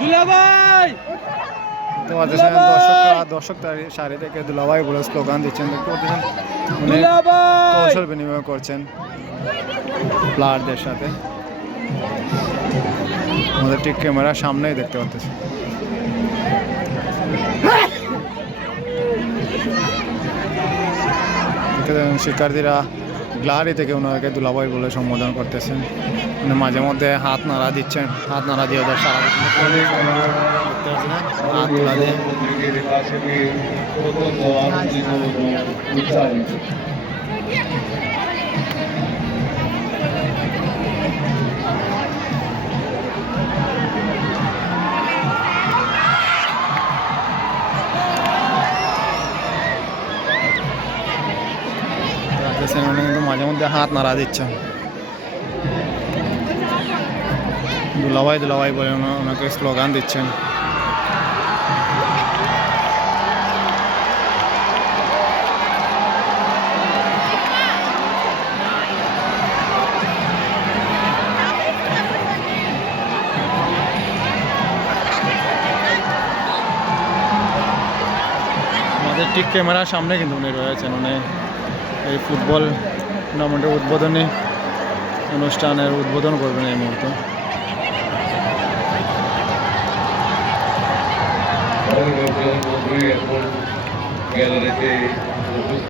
দুলাভাই দর্শক সারি থেকে দুলাভাই বলে স্লোগান দিচ্ছেন, দেখতে পাচ্ছেন উনি দুলাভাই কৌশল বিনিময় করছেন প্লেয়ারদের সাথে। আমাদের ঠিক ক্যামেরার সামনেই দেখতে পাচ্ছেন। শিক্ষার্থীরা গ্লারি থেকে ওনাকে দুলাভাই বলে সম্বোধন করতেছেন, মানে মাঝে মধ্যে হাত নাড়া দিচ্ছেন, হাত নাড়া দিয়ে ওদের সারা হাত তোলা দিয়ে উনি কিন্তু মাঝে মধ্যে হাত নাড়া দিচ্ছেন। দুলাভাই দুলাভাই বলে ওনাকে স্লোগান দিচ্ছেন। আমাদের ঠিক ক্যামেরার সামনে কিন্তু উনি রয়েছেন, উনি এই ফুটবল টুর্নামেন্টের উদ্বোধনী অনুষ্ঠানের উদ্বোধন করবেন এই মুহূর্তে। গ্যালারিতে